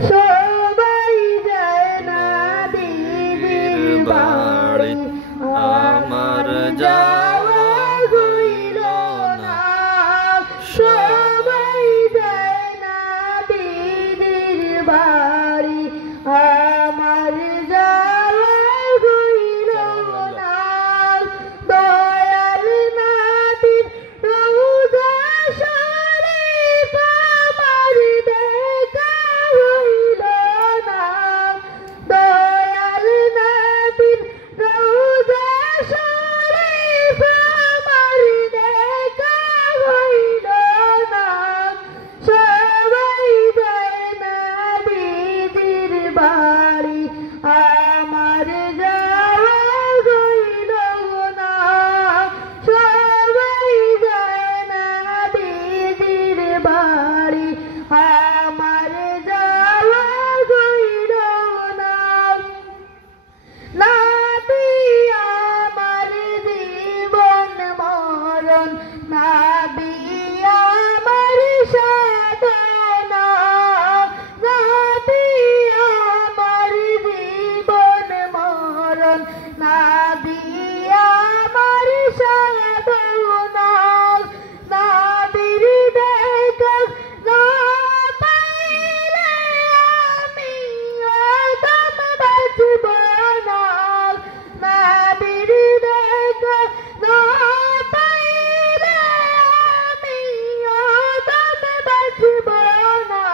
সবাই যায় না দিদির বাড়ি, আমার যাওয়া হইল না। সবাই যায় না দিদির বাড়ি, আমার যাওয়া হইল না। দয়াল নবীর রওজা শরীফ আমার দেখা হইল না। দয়াল নবীর রওজা শরীফ আমার দেখা হইল না। সবাই যায় না দিদির বাড়ি, আমার যাওয়া হইল না। সবাই যায় না দিদির বাড়ি, আমার যাওয়া হইল না। নাবী আমার জীবন মরণ, নাবী আমার সাধনা। নাবী আমার জীবন মরণ, নাবী আমার সাধনা। নাবীর দেখা না পাইলে আমি আদম বাঁচব না। নাবীর দেখা না পাইলে আমি আদম বাঁচব না।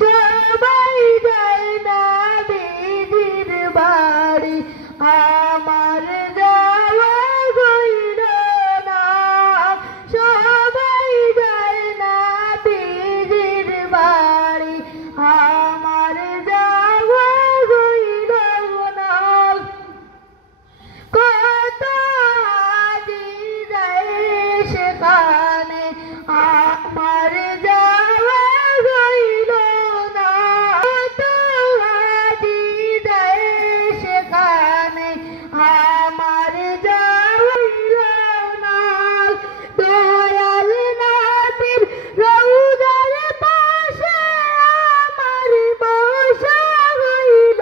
সবাই যায় না দিদির বাড়ি, আমার যাওয়া হইল না। সবাই যায় না দিদির বাড়ি, আমার যাওয়া হইল না। কত আজি যায় সেখানে, আমার যাওয়া হইল না। কত আজি যায় সেখানে, আমার যাওয়া হইল না। দয়াল নবীর রওজার পাশে আমার বসা হইল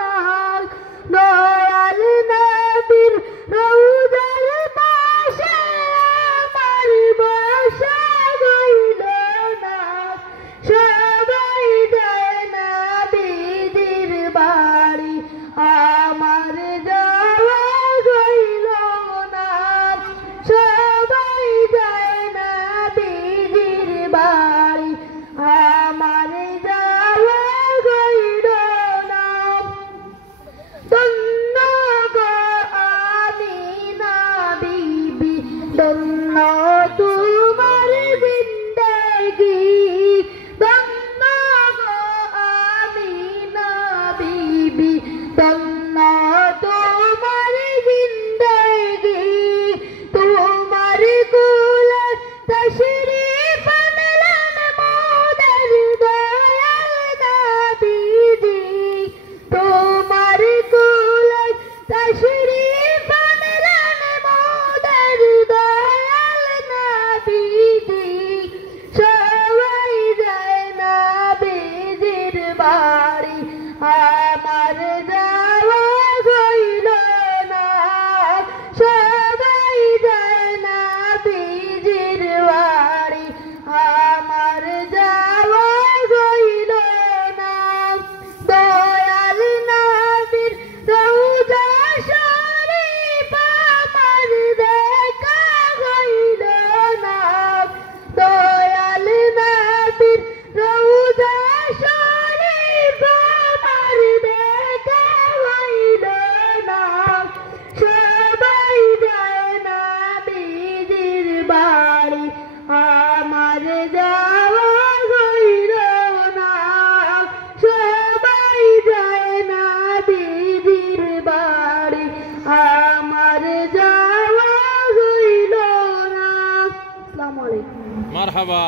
না। দয়াল নবীর রওজার পাশে আমার বসা হইল না। সবাই যায় না দিদির বাড়ি, আমার যাওয়া হইল না। সবাই যায় না দিদির বাড়ি, আমার যাওয়া হইল না। ধন্য গো আমিনা বিবি, ধন্য তোমার জিন্দেগি। ধন্য গো আমিনা বিবি, ধন্য তোমার জিন্দেগি। তোমার কুলে তশরিফ আনলেন মোদের দয়াল নবীজি। তোমার কুলে তশরিফ আনলেন মোদের দয়াল নবীজি। সবাই যায় না দিদির বাড়ি, আমার যাওয়া হইল না। সবাই যায় না দিদির বাড়ি, আমার যাওয়া হইল না। দয়াল নবীর রওজা শরীফ আমার দেখা হইল না। দয়াল নবীর রওজা শরীফ আমার দেখা হইল না। সবাই যায় না দিদির বাড়ি, আমার যাওয়া হইল না। সবাই যায় না দিদির বাড়ি, আমার যাওয়া হইল না। আসসালামু আলাইকুম। মারহাবা।